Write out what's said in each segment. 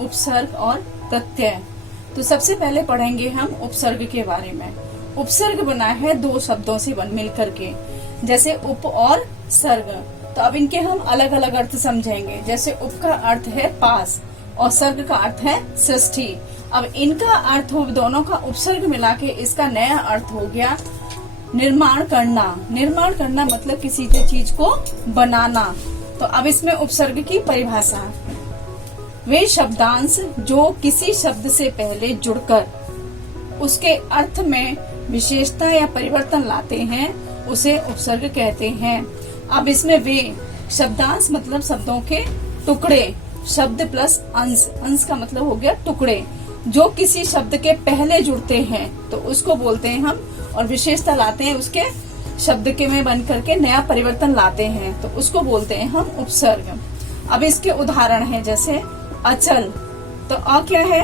उपसर्ग और प्रत्यय। तो सबसे पहले पढ़ेंगे हम उपसर्ग के बारे में। उपसर्ग बना है दो शब्दों से मिलकर के, जैसे उप और सर्ग। तो अब इनके हम अलग अलग अर्थ समझेंगे। जैसे उप का अर्थ है पास और सर्ग का अर्थ है सृष्टि। अब इनका अर्थ हो, दोनों का उपसर्ग मिला के इसका नया अर्थ हो गया निर्माण करना। निर्माण करना मतलब किसी चीज को बनाना। तो अब इसमें उपसर्ग की परिभाषा, वे शब्दांश जो किसी शब्द से पहले जुड़कर उसके अर्थ में विशेषता या परिवर्तन लाते हैं उसे उपसर्ग कहते हैं। अब इसमें वे शब्दांश मतलब शब्दों के टुकड़े, शब्द प्लस अंश, अंश का मतलब हो गया टुकड़े, जो किसी शब्द के पहले जुड़ते हैं तो उसको बोलते हैं हम, और विशेषता लाते हैं उसके शब्द के में बन करके नया परिवर्तन लाते हैं तो उसको बोलते हैं हम उपसर्ग। अब इसके उदाहरण हैं, जैसे अचल। तो अ क्या है?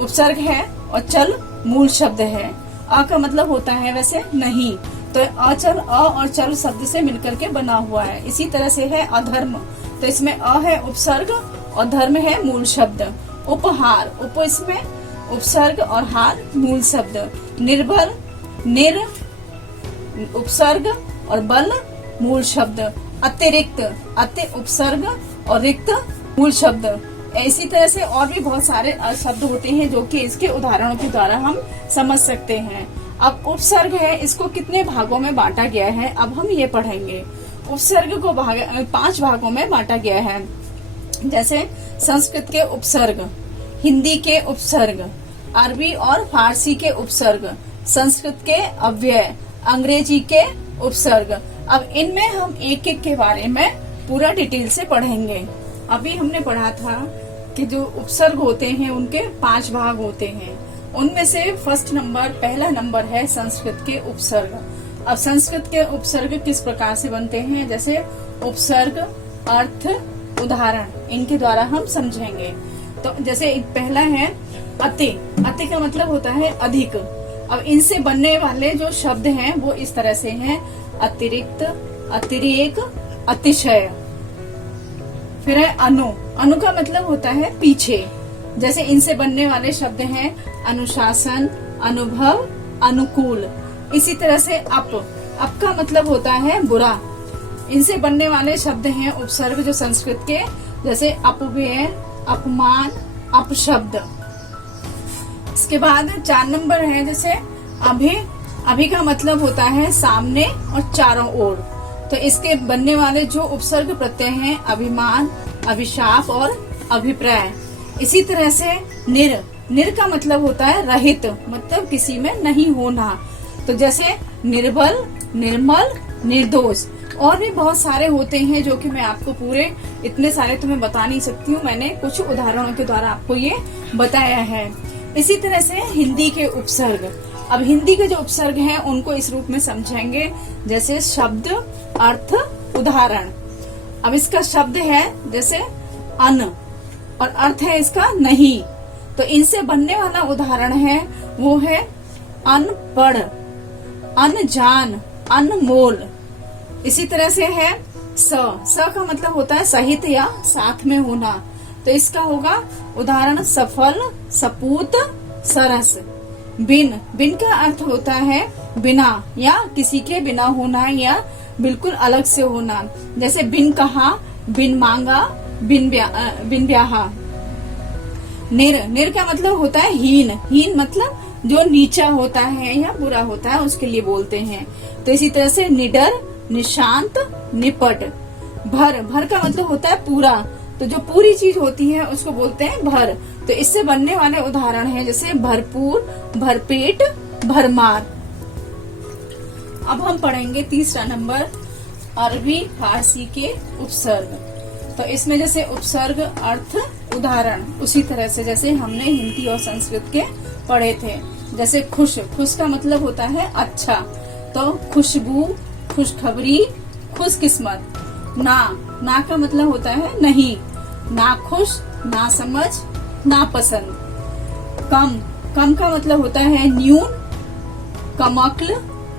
उपसर्ग है और चल मूल शब्द है। अ का मतलब होता है वैसे नहीं, तो अचल अ और चल शब्द से मिलकर के बना हुआ है। इसी तरह से है अधर्म, तो इसमें अ है उपसर्ग और धर्म है मूल शब्द। उपहार, उप इसमें उपसर्ग और हार मूल शब्द। निर्बल, निर उपसर्ग और बल मूल शब्द। अतिरिक्त, अति उपसर्ग और रिक्त मूल शब्द। इसी तरह से और भी बहुत सारे शब्द होते हैं जो कि इसके उदाहरणों के द्वारा हम समझ सकते हैं। अब उपसर्ग है, इसको कितने भागों में बांटा गया है अब हम ये पढ़ेंगे। उपसर्ग को 5 भागों में बांटा गया है। जैसे संस्कृत के उपसर्ग, हिंदी के उपसर्ग, अरबी और फारसी के उपसर्ग, संस्कृत के अव्यय, अंग्रेजी के उपसर्ग। अब इनमें हम एक एक के बारे में पूरा डिटेल से पढ़ेंगे। अभी हमने पढ़ा था कि जो उपसर्ग होते हैं उनके 5 भाग होते हैं। उनमें से पहला नंबर है संस्कृत के उपसर्ग। अब संस्कृत के उपसर्ग किस प्रकार से बनते हैं, जैसे उपसर्ग, अर्थ, उदाहरण, इनके द्वारा हम समझेंगे। तो जैसे पहला है अति। अति का मतलब होता है अधिक। अब इनसे बनने वाले जो शब्द हैं वो इस तरह से हैं, अतिरिक्त, अतिरेक, अतिशय। फिर है अनु। अनु का मतलब होता है पीछे। जैसे इनसे बनने वाले शब्द हैं अनुशासन, अनुभव, अनुकूल। इसी तरह से अप। अप का मतलब होता है बुरा। इनसे बनने वाले शब्द हैं उपसर्ग जो संस्कृत के, जैसे अपव्यय, अपमान, अपशब्द। इसके बाद 4 नंबर है जैसे अभि। अभि का मतलब होता है सामने और चारों ओर। तो इसके बनने वाले जो उपसर्ग प्रत्यय हैं अभिमान, अभिशाप और अभिप्राय। इसी तरह से निर। निर का मतलब होता है रहित, मतलब किसी में नहीं होना। तो जैसे निर्बल, निर्मल, निर्दोष। और भी बहुत सारे होते हैं जो कि मैं आपको पूरे इतने सारे तो मैं बता नहीं सकती हूँ, मैंने कुछ उदाहरणों के द्वारा आपको ये बताया है। इसी तरह से हिंदी के उपसर्ग। अब हिंदी के जो उपसर्ग हैं उनको इस रूप में समझेंगे, जैसे शब्द, अर्थ, उदाहरण। अब इसका शब्द है जैसे अन और अर्थ है इसका नहीं। तो इनसे बनने वाला उदाहरण है वो है अनपढ़, अनजान, अनमोल। इसी तरह से है स का मतलब होता है सहित या साथ में होना। तो इसका होगा उदाहरण सफल, सपूत, सरस। बिन। बिन का अर्थ होता है बिना या किसी के बिना होना या बिल्कुल अलग से होना। जैसे बिन कहा, बिन मांगा, बिन ब्याहा। निर। निर का मतलब होता है हीन। हीन मतलब जो नीचा होता है या बुरा होता है उसके लिए बोलते हैं। तो इसी तरह से निडर, निशांत, निपट। भर। भर का मतलब होता है पूरा। तो जो पूरी चीज होती है उसको बोलते हैं भर। तो इससे बनने वाले उदाहरण हैं जैसे भरपूर, भरपेट, भरमार। अब हम पढ़ेंगे 3रा नंबर अरबी फारसी के उपसर्ग। तो इसमें जैसे उपसर्ग, अर्थ, उदाहरण, उसी तरह से जैसे हमने हिंदी और संस्कृत के पढ़े थे। जैसे खुश। खुश का मतलब होता है अच्छा। तो खुशबू, खुशखबरी, खुशकिस्मत। ना का मतलब होता है नहीं। नाखुश, नासमझ, नापसंद। कम का मतलब होता है न्यून, कमअक्ल,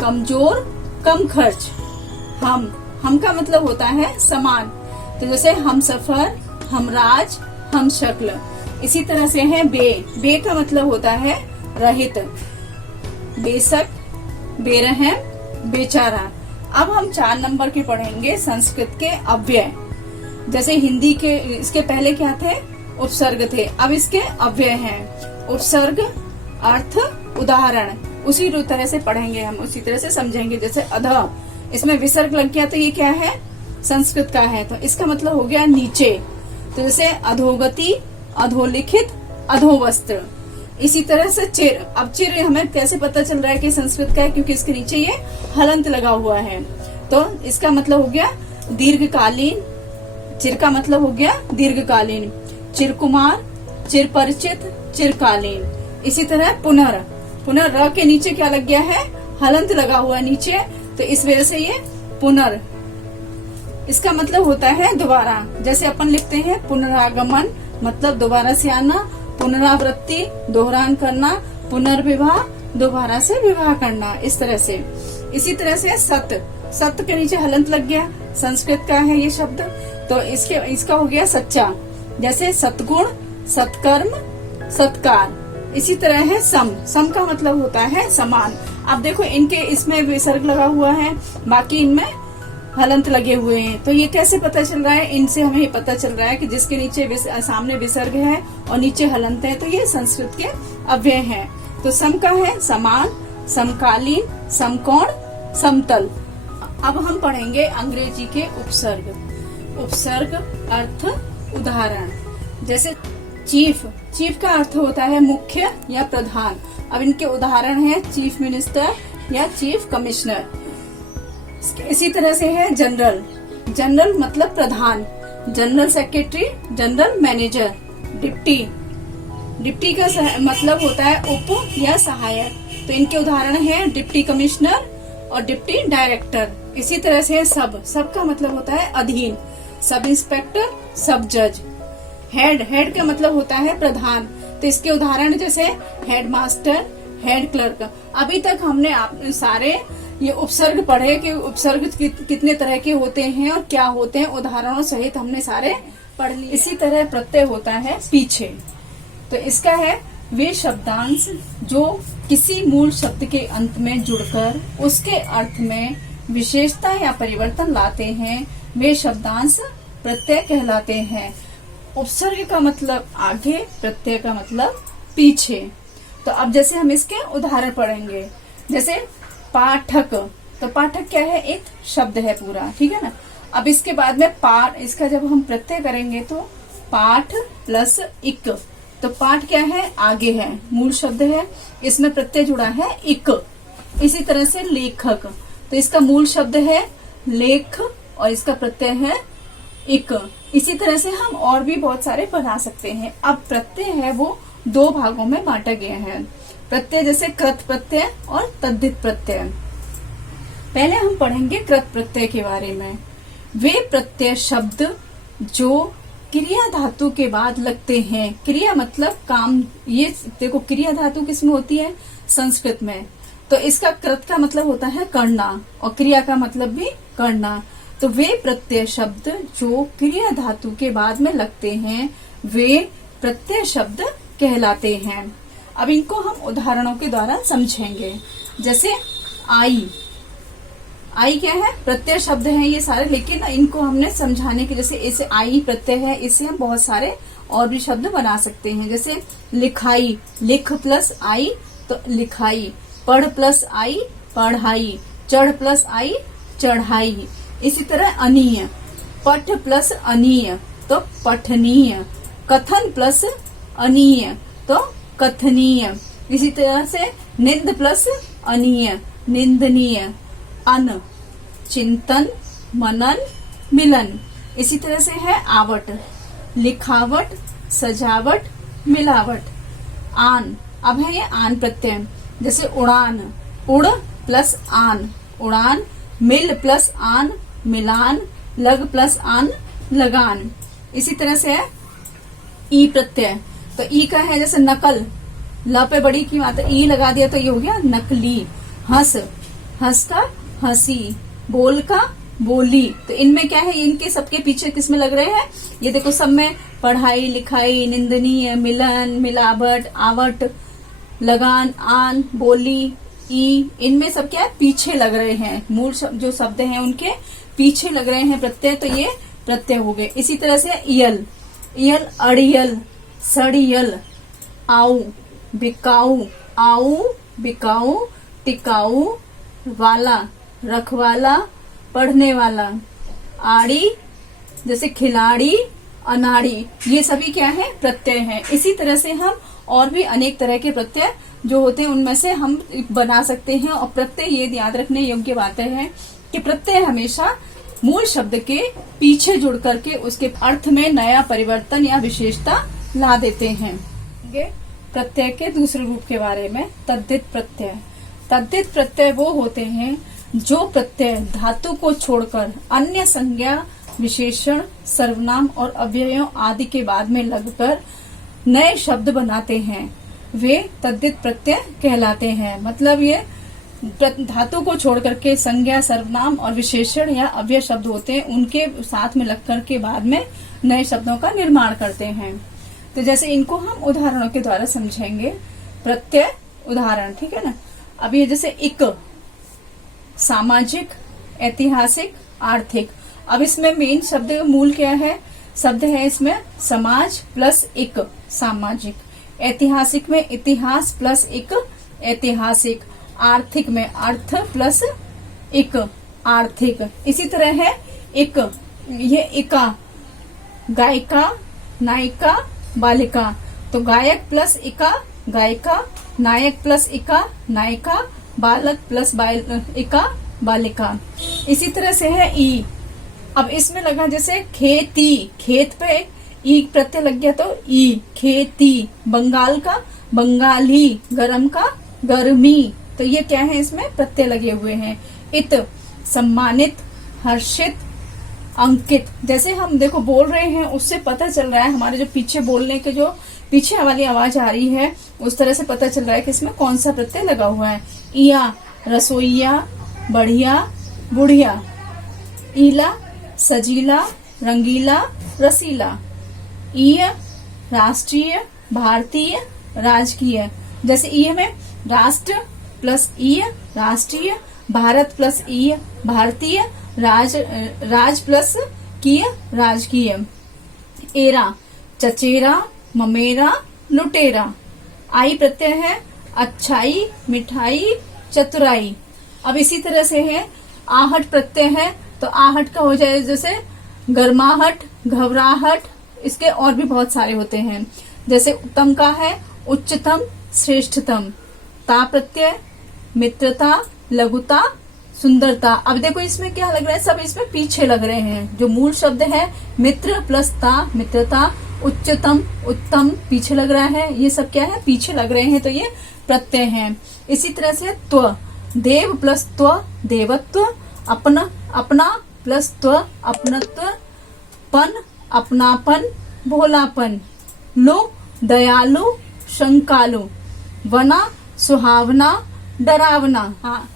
कमजोर, कम खर्च। हम का मतलब होता है समान। तो जैसे हम सफर, हमराज, हम शक्ल। इसी तरह से है बे, बे का मतलब होता है रहित, बेशक, बेरहम, बेचारा। अब हम 4 नंबर के पढ़ेंगे संस्कृत के अव्यय। जैसे हिंदी के इसके पहले क्या थे, उपसर्ग थे, अब इसके अव्यय हैं। उपसर्ग, अर्थ, उदाहरण, उसी तरह से पढ़ेंगे हम, उसी तरह से समझेंगे। जैसे अध, इसमें विसर्ग लग गया तो ये क्या है, संस्कृत का है, तो इसका मतलब हो गया नीचे। तो जैसे अधोगति, अधोलिखित, अधोवस्त्र। इसी तरह से चिर, अब चिर हमें कैसे पता चल रहा है कि संस्कृत का है, क्योंकि इसके नीचे ये हलंत लगा हुआ है, तो इसका मतलब हो गया दीर्घकालीन। चिर का मतलब हो गया दीर्घकालीन। चिरकुमार, चिरपरिचित, चिरकालीन। इसी तरह पुनर, पुनर र के नीचे क्या लग गया है, हलंत लगा हुआ है नीचे, तो इस वजह से ये पुनर। इसका मतलब होता है दोबारा। जैसे अपन लिखते हैं पुनरागमन, मतलब दोबारा से आना, पुनरावृत्ति, दोहरान करना, पुनर्विवाह, दोबारा से विवाह करना, इस तरह से। इसी तरह से सत, सत के नीचे हलंत लग गया, संस्कृत का है ये शब्द, तो इसका हो गया सच्चा। जैसे सतगुण, सत्कर्म, सत्कार। इसी तरह है सम, सम का मतलब होता है समान। अब देखो इनके इसमें विसर्ग लगा हुआ है, बाकी इनमें हलंत लगे हुए हैं, तो ये कैसे पता चल रहा है, इनसे हमें ये पता चल रहा है कि जिसके नीचे सामने विसर्ग है और नीचे हलंत है, तो ये संस्कृत के अव्यय हैं। तो सम का है समान, समकालीन, समकोण, समतल। अब हम पढ़ेंगे अंग्रेजी के उपसर्ग। उपसर्ग, अर्थ, उदाहरण। जैसे चीफ, चीफ का अर्थ होता है मुख्य या प्रधान। अब इनके उदाहरण है चीफ मिनिस्टर या चीफ कमिश्नर। इसी तरह से है जनरल, जनरल मतलब प्रधान, general secretary, general manager. Deputy, deputy का मतलब होता है उप या सहायक, तो इनके उदाहरण है डिप्टी कमिश्नर और डिप्टी डायरेक्टर। इसी तरह से सब, सब का मतलब होता है अधीन, सब इंस्पेक्टर, सब जज। हेड, हेड का मतलब होता है प्रधान, तो इसके उदाहरण जैसे हेड मास्टर, हेड क्लर्क। अभी तक हमने सारे ये उपसर्ग पढ़े कि उपसर्ग कितने तरह के होते हैं और क्या होते हैं, उदाहरणों सहित हमने सारे पढ़ लिए। इसी तरह प्रत्यय होता है पीछे, तो इसका है वे शब्दांश जो किसी मूल शब्द के अंत में जुड़कर उसके अर्थ में विशेषता या परिवर्तन लाते हैं, वे शब्दांश प्रत्यय कहलाते हैं। उपसर्ग का मतलब आगे, प्रत्यय का मतलब पीछे। तो अब जैसे हम इसके उदाहरण पढ़ेंगे, जैसे पाठक, तो पाठक क्या है, एक शब्द है पूरा, ठीक है ना। अब इसके बाद में पाठ, इसका जब हम प्रत्यय करेंगे तो पाठ प्लस इक, तो पाठ क्या है, आगे है, मूल शब्द है, इसमें प्रत्यय जुड़ा है इक। इसी तरह से लेखक, तो इसका मूल शब्द है लेख और इसका प्रत्यय है इक। इसी तरह से हम और भी बहुत सारे बना सकते हैं। अब प्रत्यय है वो 2 भागों में बांटा गया है। प्रत्यय जैसे कृत प्रत्यय और तद्धित प्रत्यय। पहले हम पढ़ेंगे कृत प्रत्यय के बारे में। वे प्रत्यय शब्द जो क्रिया धातु के बाद लगते हैं, क्रिया मतलब काम, ये देखो क्रिया धातु किसमें होती है, संस्कृत में, तो इसका कृत का मतलब होता है करना और क्रिया का मतलब भी करना। तो वे प्रत्यय शब्द जो क्रिया धातु के बाद में लगते हैं वे प्रत्यय शब्द कहलाते हैं। अब इनको हम उदाहरणों के द्वारा समझेंगे। जैसे आई, आई क्या है, प्रत्यय शब्द हैं ये सारे, लेकिन इनको हमने समझाने के, जैसे इसे आई प्रत्यय है, इससे हम बहुत सारे और भी शब्द बना सकते हैं। जैसे लिखाई, लिख प्लस आई तो लिखाई, पढ़ प्लस आई पढ़ाई, चढ़ प्लस आई चढ़ाई। इसी तरह अनीय, पठ प्लस अनीय तो पठनीय, कथन प्लस अनीय तो कथनीय। इसी तरह से निंद प्लस अनीय निंदनीय। अन, चिंतन, मनन, मिलन। इसी तरह से है आवट, लिखावट, सजावट, मिलावट। आन, अब है ये आन प्रत्यय, जैसे उड़ान, उड़ प्लस आन उड़ान, मिल प्लस आन मिलान, लग प्लस आन लगान। इसी तरह से है ई प्रत्यय, तो ई का है जैसे नकल, ल पे बड़ी की मात्रा ई लगा दिया तो ये हो गया नकली। हंस, हंस का हंसी, बोल का बोली। तो इनमें क्या है, इनके सबके पीछे किसमें लग रहे हैं, ये देखो सब में पढ़ाई लिखाई, निंदनीय, मिलन, मिलावट, आवट, लगान, आन, बोली, ई, इनमें सब क्या है, पीछे लग रहे हैं। मूल जो शब्द हैं उनके पीछे लग रहे हैं प्रत्यय, तो ये प्रत्यय हो गए। इसी तरह से इयल, इयल, अड़ियल, सड़ियल, आऊ, बिकाऊ, आऊ, बिकाऊ, टिकाऊ, वाला, रखवाला, पढ़ने वाला, आड़ी, जैसे खिलाड़ी, अनाड़ी, ये सभी क्या है, प्रत्यय हैं। इसी तरह से हम और भी अनेक तरह के प्रत्यय जो होते हैं उनमें से हम बना सकते हैं। और प्रत्यय, ये याद रखने योग्य बातें हैं कि प्रत्यय हमेशा मूल शब्द के पीछे जुड़ करके उसके अर्थ में नया परिवर्तन या विशेषता ला देते हैं। प्रत्यय के दूसरे रूप के बारे में, तद्धित प्रत्यय। तद्धित प्रत्यय वो होते हैं जो प्रत्यय धातु को छोड़कर अन्य संज्ञा, विशेषण, सर्वनाम और अव्ययों आदि के बाद में लगकर नए शब्द बनाते हैं, वे तद्धित प्रत्यय कहलाते हैं। मतलब ये धातु को छोड़ करके संज्ञा, सर्वनाम और विशेषण या अव्यय शब्द होते हैं, उनके साथ में लगकर के बाद में नए शब्दों का निर्माण करते हैं। तो जैसे इनको हम उदाहरणों के द्वारा समझेंगे। प्रत्यय उदाहरण, ठीक है ना। अब ये जैसे इक, सामाजिक, ऐतिहासिक, आर्थिक। अब इसमें मेन शब्द मूल क्या है, शब्द है इसमें समाज प्लस इक, सामाजिक। ऐतिहासिक में इतिहास प्लस इक, ऐतिहासिक। आर्थिक में अर्थ प्लस इक, आर्थिक। इसी तरह है इक, ये इका, गायिका, नायिका, बालिका। तो गायक प्लस इका, गायिका, नायक प्लस इका, नायिका, बालक प्लस इका, बालिका। इसी तरह से है ई। अब इसमें लगा जैसे खेती, खेत पे ई प्रत्यय लग गया तो ई, खेती। बंगाल का बंगाली, गरम का गर्मी। तो ये क्या है, इसमें प्रत्यय लगे हुए हैं। इत, सम्मानित, हर्षित, अंकित। जैसे हम देखो बोल रहे हैं उससे पता चल रहा है, हमारे जो पीछे बोलने के जो पीछे वाली आवाज आ रही है उस तरह से पता चल रहा है कि इसमें कौन सा प्रत्यय लगा हुआ है। इया, रसोईया, बढ़िया, बुढ़िया। ईला, सजीला, रंगीला, रसीला। ईय, राष्ट्रीय, भारतीय, राजकीय। जैसे ईय में राष्ट्र प्लस ईय, राष्ट्रीय, भारत प्लस ईय, भारतीय, राज प्लस कीय, राजकीय। एरा, चचेरा, ममेरा, लुटेरा। आई प्रत्यय है अच्छाई, मिठाई, चतुराई। अब इसी तरह से है आहट प्रत्यय है, तो आहट का हो जाए जैसे गर्माहट, घबराहट। इसके और भी बहुत सारे होते हैं। जैसे उत्तम का है उच्चतम, श्रेष्ठतम। ता प्रत्यय, मित्रता, लघुता, सुंदरता। अब देखो इसमें क्या लग रहा है, सब इसमें पीछे लग रहे हैं। जो मूल शब्द है मित्र प्लस ता, मित्रता। उच्चतम, उत्तम पीछे लग रहा है, ये सब क्या है, पीछे लग रहे हैं, तो ये प्रत्यय हैं। इसी तरह से त्व, देव प्लस त्व, देवत्व। अपना, अपना प्लस त्व, अपनत्व। पन, अपनापन, भोलापन। लो, दयालु, शंकालु। वना, सुहावना, डरावना। हाँ,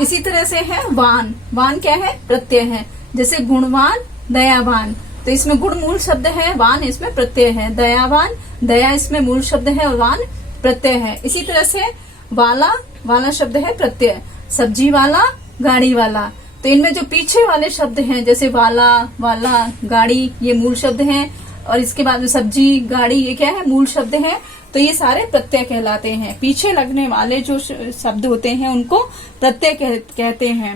इसी तरह से है वान। वान क्या है, प्रत्यय है। जैसे गुणवान, दयावान। तो इसमें गुण मूल शब्द है, वान इसमें प्रत्यय है। दयावान, दया इसमें मूल शब्द है और वान प्रत्यय है। इसी तरह से वाला, वाला शब्द है प्रत्यय। सब्जी वाला, गाड़ी वाला। तो इनमें जो पीछे वाले शब्द हैं जैसे वाला, वाला, गाड़ी, ये मूल शब्द हैं। और इसके बाद में सब्जी, गाड़ी, ये क्या है, मूल शब्द हैं। तो ये सारे प्रत्यय कहलाते हैं। पीछे लगने वाले जो शब्द होते हैं उनको प्रत्यय कहते हैं।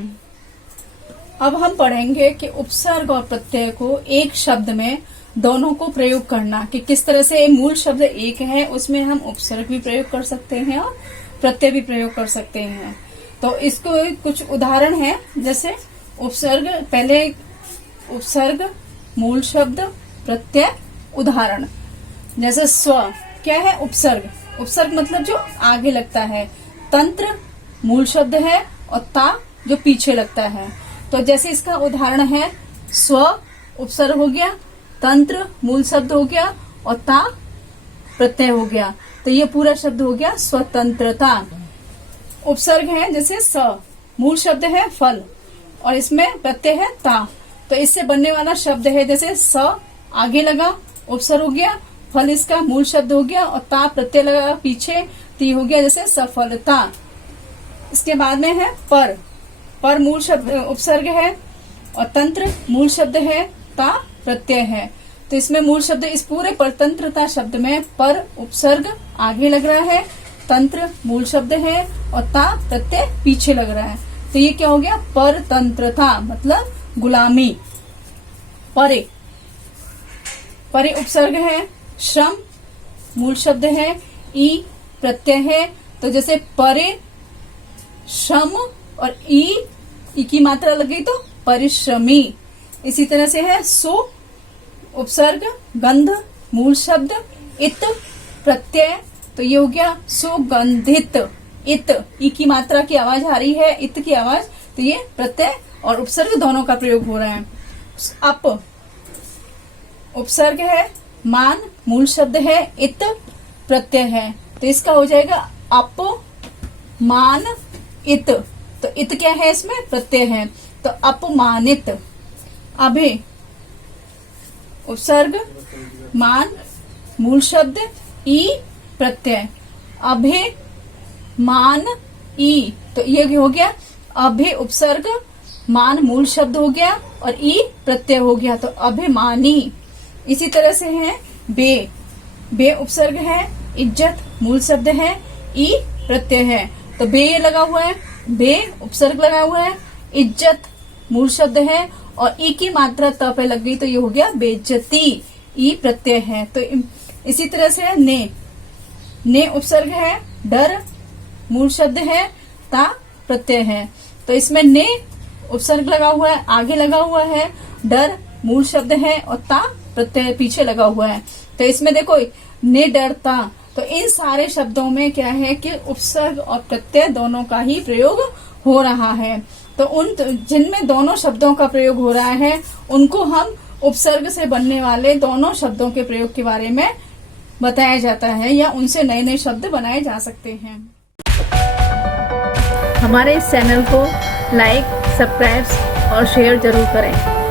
अब हम पढ़ेंगे कि उपसर्ग और प्रत्यय को एक शब्द में दोनों को प्रयोग करना, कि किस तरह से मूल शब्द एक है उसमें हम उपसर्ग भी प्रयोग कर सकते हैं और प्रत्यय भी प्रयोग कर सकते हैं। तो इसको कुछ उदाहरण है, जैसे उपसर्ग, पहले उपसर्ग, मूल शब्द, प्रत्यय, उदाहरण। जैसे स्व क्या है, उपसर्ग। उपसर्ग मतलब जो आगे लगता है। तंत्र मूल शब्द है और ता जो पीछे लगता है। तो जैसे इसका उदाहरण है स्व उपसर्ग हो गया, तंत्र मूल शब्द हो गया और ता प्रत्यय हो गया। तो ये पूरा शब्द हो गया स्वतंत्रता। उपसर्ग है जैसे स, मूल शब्द है फल और इसमें प्रत्यय है ता। तो इससे बनने वाला शब्द है जैसे स आगे लगा उपसर्ग हो गया, फल इसका मूल शब्द हो गया और ता प्रत्यय लगा पीछे, ती हो गया जैसे सफलता। इसके बाद में है पर मूल शब्द उपसर्ग है और तंत्र मूल शब्द है, ता प्रत्यय है। तो इसमें मूल शब्द, इस पूरे परतंत्रता शब्द में पर उपसर्ग आगे लग रहा है, तंत्र मूल शब्द है और ता प्रत्यय पीछे लग रहा है। तो ये क्या हो गया, परतंत्रता मतलब गुलामी। परे उपसर्ग है, श्रम मूल शब्द है, ई प्रत्यय है। तो जैसे परे श्रम और ई की मात्रा लग गई तो परिश्रमी। इसी तरह से है सु उपसर्ग, गंध मूल शब्द, इत प्रत्यय। तो ये हो गया सुगंधित। इत, ई की मात्रा की आवाज आ रही है, इत की आवाज, तो ये प्रत्यय और उपसर्ग दोनों का प्रयोग हो रहा है। अप उपसर्ग है, मान मूल शब्द है, इत प्रत्यय है। तो इसका हो जाएगा अप मान इत। तो इत क्या है, इसमें प्रत्यय है, तो अपमानित। अभे उपसर्ग, मान मूल शब्द, ई प्रत्यय, अभे मान ई। तो ये हो गया अभे उपसर्ग, मान मूल शब्द हो गया और ई प्रत्यय हो गया, तो अभिमानी। इसी तरह से है बे उपसर्ग है, इज्जत मूल शब्द है, ई प्रत्यय है। तो बे लगा हुआ है, बे उपसर्ग लगा हुआ है, इज्जत मूल शब्द है और ई की मात्रा त पे लग गई, तो ये हो गया बेइज्जती, ई प्रत्यय है। तो इसी तरह से ने उपसर्ग है, डर मूल शब्द है, ता प्रत्यय है। तो इसमें ने उपसर्ग लगा हुआ है, आगे लगा हुआ है, डर मूल शब्द है और ता प्रत्यय पीछे लगा हुआ है। तो इसमें देखो ने डरता। तो इन सारे शब्दों में क्या है कि उपसर्ग और प्रत्यय दोनों का ही प्रयोग हो रहा है। तो उन जिनमें दोनों शब्दों का प्रयोग हो रहा है उनको हम उपसर्ग से बनने वाले दोनों शब्दों के प्रयोग के बारे में बताया जाता है या उनसे नए नए शब्द बनाए जा सकते हैं। हमारे इस चैनल को लाइक, सब्सक्राइब और शेयर जरूर करें।